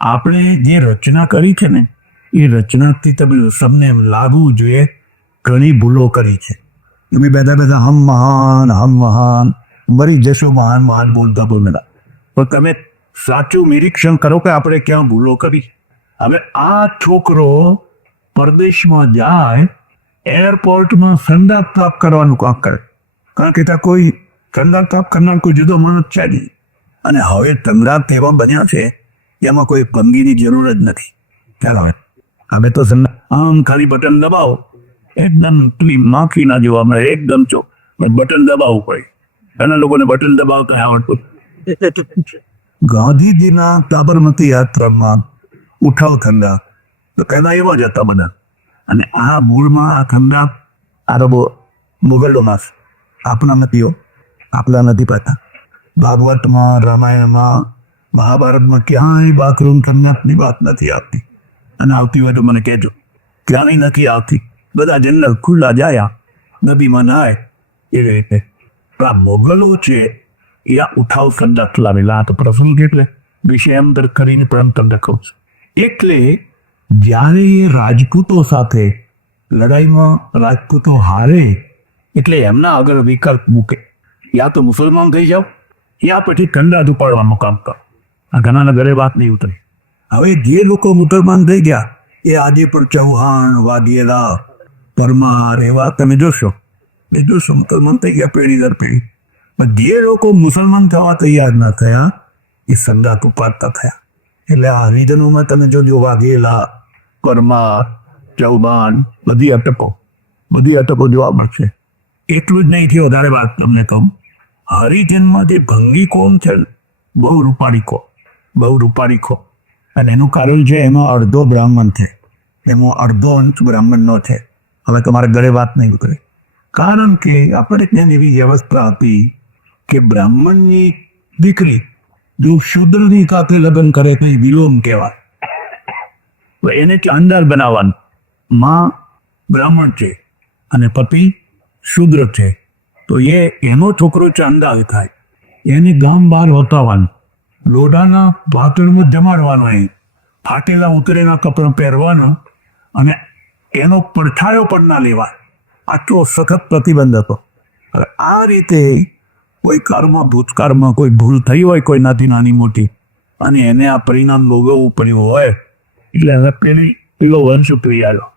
આપણે જે રચના કરી છે ને એ રચનાથી તમે તમને એમ લાગવું જોઈએ ઘણી ભૂલો કરી છે. તમે બધા હમ મહાન મરી જશો મહાન મહાન બોલતા બોલતા, પણ તમે સાચું નિરીક્ષણ કરો કે આપણે ક્યાં ભૂલો કરી. હવે આ છોકરો પરદેશમાં જાય, એરપોર્ટમાં સંદાપ તાપ કરવાનું કામ કરે, કારણ કે ત્યાં કોઈ સંદાપ તાપ કરનાર કોઈ જુદો માણસ છે નહીં. અને હવે સંદાપ એવા બન્યા છે એમાં કોઈ ભંગીની જરૂર જ નથી. ચાલો હવે તો આમ ખાલી બટન દબાવો, એકદમ પેલી માખી ના જોવા મળે, એકદમ ચો બટન દબાવવું પડે. ઘણા લોકોને બટન દબાવતા આવડતું. ગાંધીજીના સાબરમતી યાત્રામાં ઉઠાવ ઠંડા તો પહેલા એવા જ હતા બધા. અને આ મૂળમાં આ ઠંડા આરબો મુગલો માસ આપણા નથીઓ, આપણા નથી પાતા. ભાગવતમાં, રામાયણમાં, મહાભારતમાં ક્યાંય બાથરૂમ ઠંડાની વાત નથી આવતી. અને આવતી હોય તો મને કહેજો, ક્યાંય નથી આવતી. બધા જનરલ ખુલ્લા જાયા, નદીમાં નાય એવી રીતે. આ મોગલો છે એ આ ઉઠાવ ઠંડા લાવેલા. તો પ્રસંગ એટલે વિષયાંતર કરીને પણ તમને કહું છું. એટલે જ્યારે એ રાજપૂતો સાથે લડાઈમાં રાજપૂતો હારે એટલે એમના આગળ વિકલ્પ મૂકે, યા તો મુસલમાન થઈ જાઓ યા પછી ઠંડા ઉપાડવાનું કામ કરો. આ ઘણાના ઘરે વાત નહીં ઉતરી. હવે જે લોકો મુસલમાન થઈ ગયા એ આજે પણ ચૌહાણ, વાઘેલા, પરમાર એવા તમે જોશો મુસલમાન થઈ ગયા પેઢી દર પેઢી. પણ જે લોકો મુસલમાન થવા તૈયાર ના થયા એ સંદાત ઉપાડતા થયા. એટલે આ હરિજનોમાં તમે જોજો વાઘેલા, પરમાર, ચૌહાણ બધી અટકો જોવા મળશે. એટલું જ નહીં થયું, વધારે વાત તમને કહું. હરિજનમાં જે ભંગી કોમ છે બહુ રૂપાળી કોમ. અને એનું કારણ છે એમાં અડધો બ્રાહ્મણ છે, એમાં અડધો અંશ બ્રાહ્મણનો છે. હવે તમારે ઘરે વાત નહીં ઉતરે, કારણ કે આપણે ત્યાં એવી વ્યવસ્થા હતી કે બ્રાહ્મણની દીકરી જો શૂદ્રની સાથે લગ્ન કરે તો એ વિલોમ કહેવાય. તો એને ચાંદાર બનાવવાનું. માં બ્રાહ્મણ છે અને પતિ શૂદ્ર છે, તો એનો છોકરો ચાંદાલ થાય. એને ગામ બહાર હોતાવાનું, લોઢાના ભાતરમાં જમાડવાનો, એ ફાટેલા ઉતરેલા કપડાં પહેરવાનો અને એનો પડછાયો પણ ના લેવાય. આટલો સખત પ્રતિબંધ હતો. આ રીતે કોઈ કાળમાં ભૂતકાળમાં કોઈ ભૂલ થઈ હોય કોઈ નાની મોટી અને એને આ પરિણામ ભોગવવું પડ્યું હોય એટલે હવે પેલો વંશ ઉતરી આવ્યો.